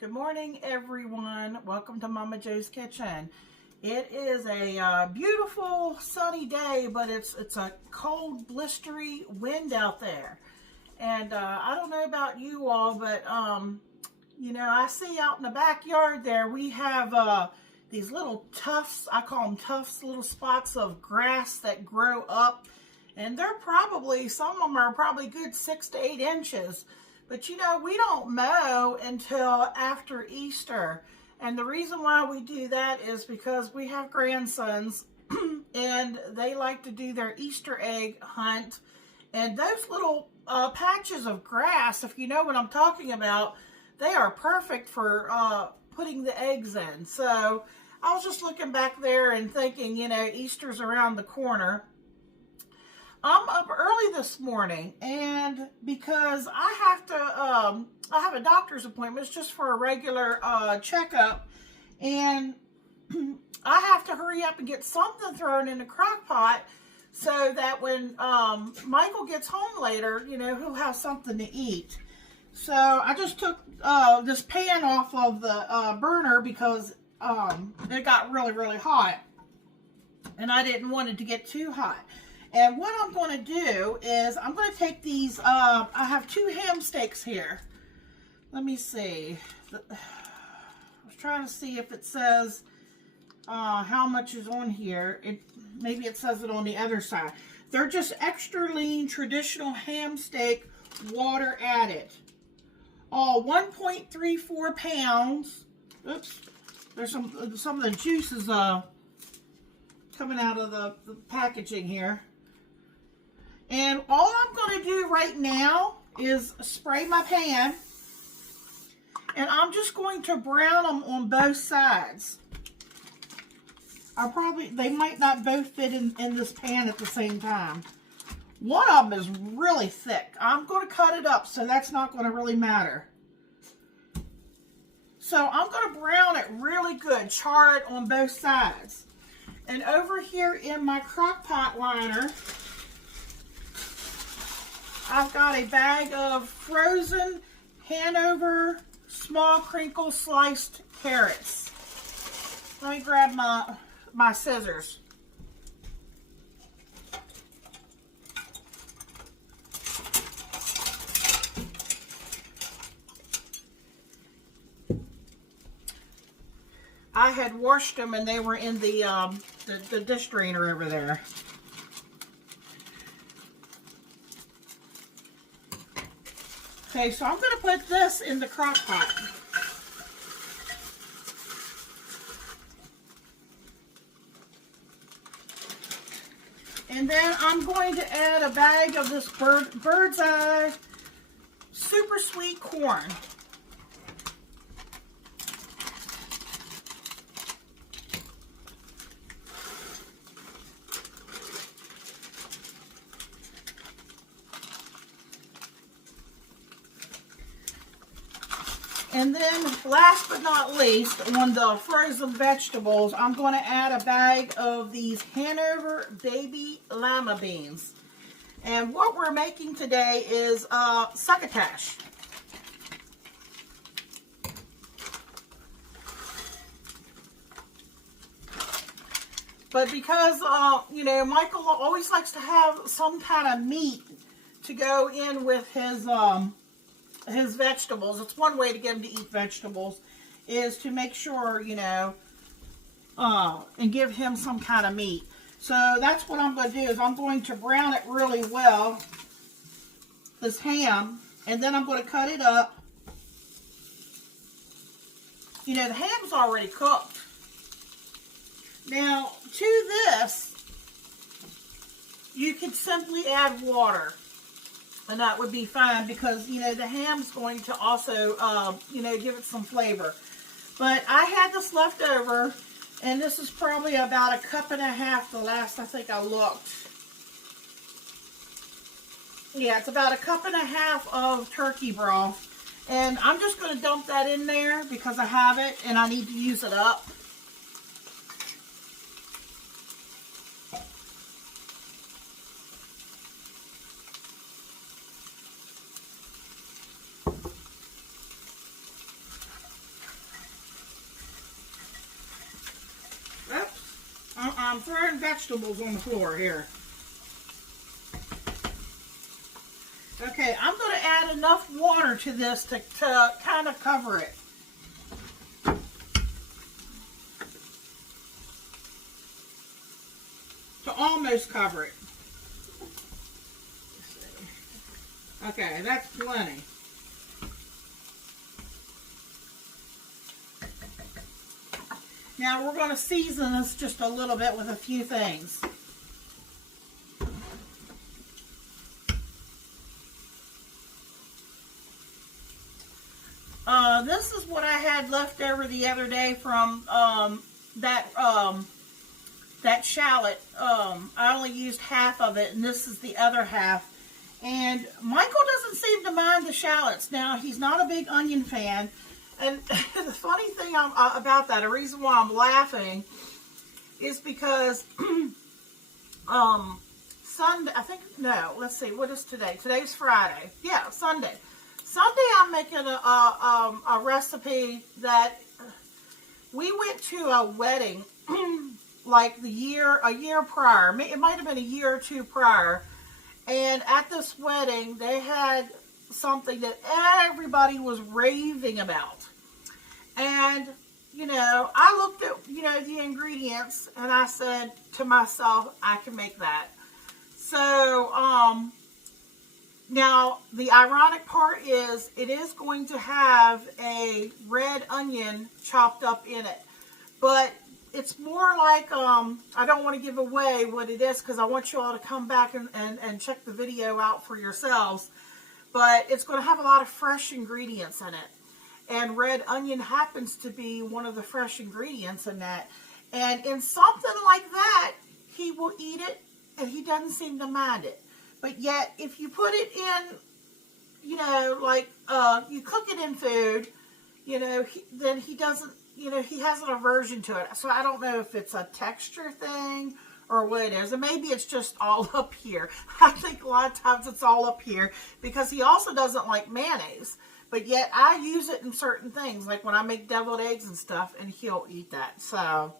Good morning, everyone. Welcome to Momma Jo's Kitchen. It is a beautiful sunny day, but it's a cold, blistery wind out there. And I don't know about you all, but I see out in the backyard there we have these little tufts. I call them tufts, little spots of grass that grow up, and they're probably, some of them are probably good 6 to 8 inches. But we don't mow until after Easter. And the reason why we do that is because we have grandsons and they like to do their Easter egg hunt. And those little patches of grass, if you know what I'm talking about, they are perfect for putting the eggs in. So I was just looking back there and thinking, Easter's around the corner. I'm up early this morning, and because I have a doctor's appointment. It's just for a regular checkup, and I have to hurry up and get something thrown in the crock pot so that when Michael gets home later, he'll have something to eat. So I just took this pan off of the burner because it got really, really hot, and I didn't want it to get too hot. And what I'm going to do is I'm going to take these, I have 2 ham steaks here. Let me see. I was trying to see if it says how much is on here. Maybe it says it on the other side. They're just extra lean traditional ham steak, water added. 1.34 pounds. Oops. There's some of the juices coming out of the packaging here. And all I'm going to do right now is spray my pan. And I'm just going to brown them on both sides. They might not both fit in this pan at the same time. One of them is really thick. I'm going to cut it up, so that's not going to really matter. So I'm going to brown it really good, char it on both sides. And over here in my crock pot liner, I've got a bag of frozen Hanover small crinkle sliced carrots. Let me grab my scissors. I had washed them and they were in the dish drainer over there. Okay, so I'm going to put this in the crock pot. And then I'm going to add a bag of this bird's eye super sweet corn. And then, last but not least, on the frozen vegetables, I'm going to add a bag of these Hanover baby lima beans. And what we're making today is succotash. But because, Michael always likes to have some kind of meat to go in with his vegetables. It's one way to get him to eat vegetables is to make sure, and give him some kind of meat. So that's what I'm going to do is I'm going to brown it really well, this ham, and then I'm going to cut it up. The ham's already cooked. Now, to this, you could simply add water. And that would be fine because, the ham's going to also, give it some flavor. But I had this left over, and this is probably about 1.5 cups the last I think I looked. Yeah, it's about 1.5 cups of turkey broth. And I'm just going to dump that in there because I have it and I need to use it up. I'm throwing vegetables on the floor here. Okay, I'm going to add enough water to this to kind of cover it. To almost cover it. Okay, that's plenty. Now we're going to season this just a little bit with a few things. This is what I had left over the other day from that shallot. I only used half of it, and this is the other half. And Michael doesn't seem to mind the shallots. Now, he's not a big onion fan. And the funny thing about that, a reason why I'm laughing, is because Sunday, I think, no, let's see, what is today? Today's Friday. Yeah, Sunday. Sunday I'm making a recipe that we went to a wedding like a year prior. It might have been a year or two prior. And at this wedding, they had something that everybody was raving about. And, you know, I looked at, you know, the ingredients and I said to myself, I can make that. So, now the ironic part is it is going to have a red onion chopped up in it. But it's more like, I don't want to give away what it is because I want you all to come back and check the video out for yourselves. But it's going to have a lot of fresh ingredients in it. And red onion happens to be one of the fresh ingredients in that. And in something like that, he will eat it and he doesn't seem to mind it. But yet, if you put it in, you know, like, you cook it in food, you know, then he doesn't, you know, he has an aversion to it. So I don't know if it's a texture thing or what it is. And maybe it's just all up here. I think a lot of times it's all up here because he also doesn't like mayonnaise. But yet I use it in certain things, like when I make deviled eggs and stuff, and he'll eat that. So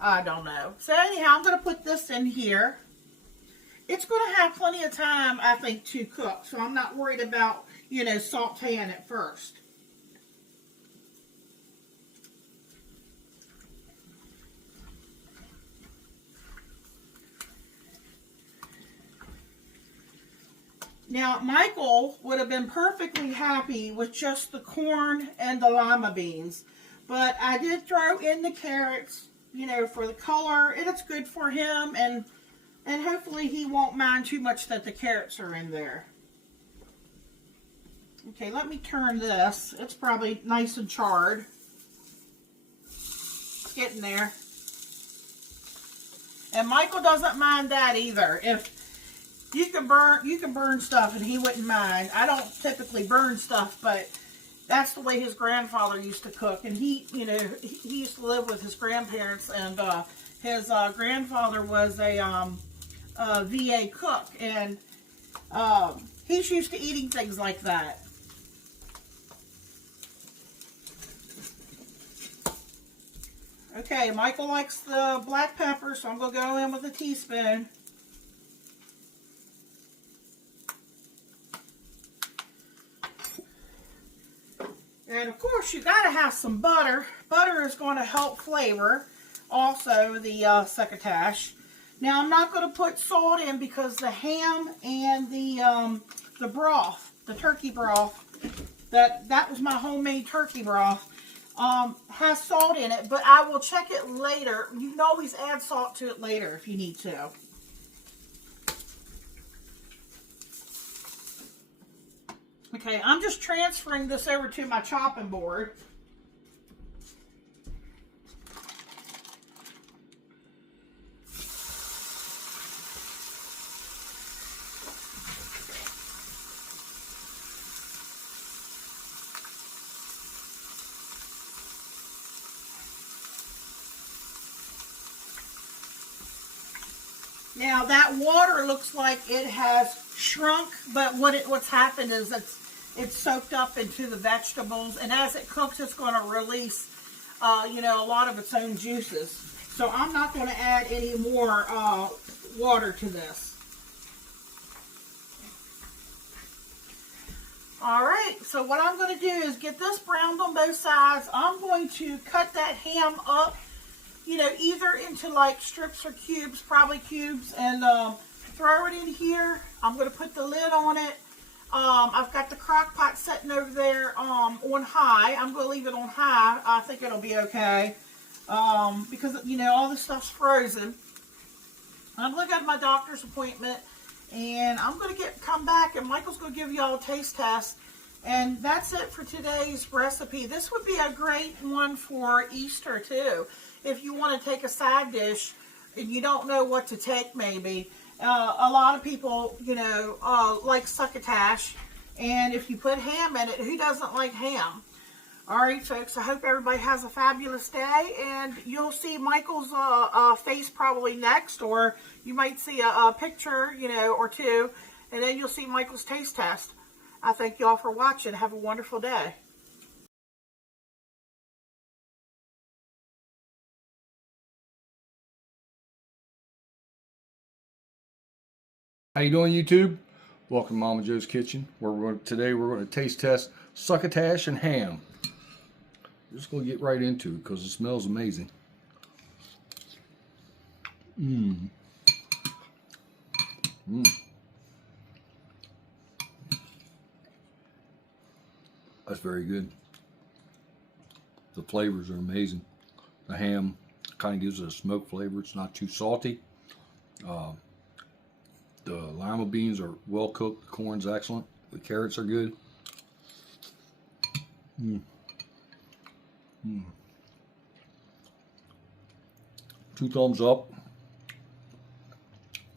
I don't know. So anyhow, I'm going to put this in here. It's going to have plenty of time, I think, to cook. So I'm not worried about, you know, sauteing it first. Now, Michael would have been perfectly happy with just the corn and the lima beans. But I did throw in the carrots, you know, for the color. And it's good for him. And hopefully he won't mind too much that the carrots are in there. Okay, let me turn this. It's probably nice and charred. It's getting there. And Michael doesn't mind that either. If you can burn stuff and he wouldn't mind. I don't typically burn stuff, but that's the way his grandfather used to cook. And he, you know, he used to live with his grandparents, and his grandfather was a VA cook, and he's used to eating things like that. Okay, Michael likes the black pepper, so I'm going to go in with a teaspoon. And of course, you got to have some butter. Butter is going to help flavor also the succotash. Now, I'm not going to put salt in because the ham and the broth, the turkey broth, that was my homemade turkey broth, has salt in it, but I will check it later. You can always add salt to it later if you need to. Okay, I'm just transferring this over to my chopping board. Now that water looks like it has shrunk, but what's happened is it's soaked up into the vegetables, and as it cooks, it's going to release, you know, a lot of its own juices. So I'm not going to add any more water to this. Alright, so what I'm going to do is get this browned on both sides. I'm going to cut that ham up, you know, either into like strips or cubes, probably cubes, and throw it in here. I'm going to put the lid on it. I've got the crock pot sitting over there on high. I'm going to leave it on high. I think it'll be okay because, you know, all this stuff's frozen. I'm going to go to my doctor's appointment, and I'm going to come back, and Michael's going to give you all a taste test. And that's it for today's recipe. This would be a great one for Easter, too. If you want to take a side dish and you don't know what to take, maybe. A lot of people, you know, like succotash. And if you put ham in it, who doesn't like ham? All right, folks, I hope everybody has a fabulous day, and you'll see Michael's face probably next, or you might see a picture, you know, or two, and then you'll see Michael's taste test. I thank you all for watching. Have a wonderful day. How you doing, YouTube? Welcome to Momma Jo's Kitchen, where today we're going to taste test succotash and ham. We're just going to get right into it because it smells amazing. That's very good. The flavors are amazing. The ham kind of gives it a smoke flavor. It's not too salty. The lima beans are well cooked. The corn's excellent. The carrots are good. 2 thumbs up.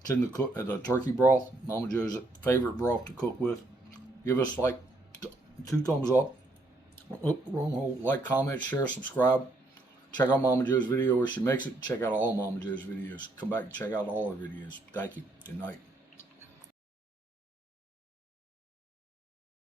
It's in the turkey broth. Momma Jo's favorite broth to cook with. Give us like 2 thumbs up. Oh, wrong hole. Like, comment, share, subscribe. Check out Momma Jo's video where she makes it. Check out all Momma Jo's videos. Come back and check out all her videos. Thank you. Good night.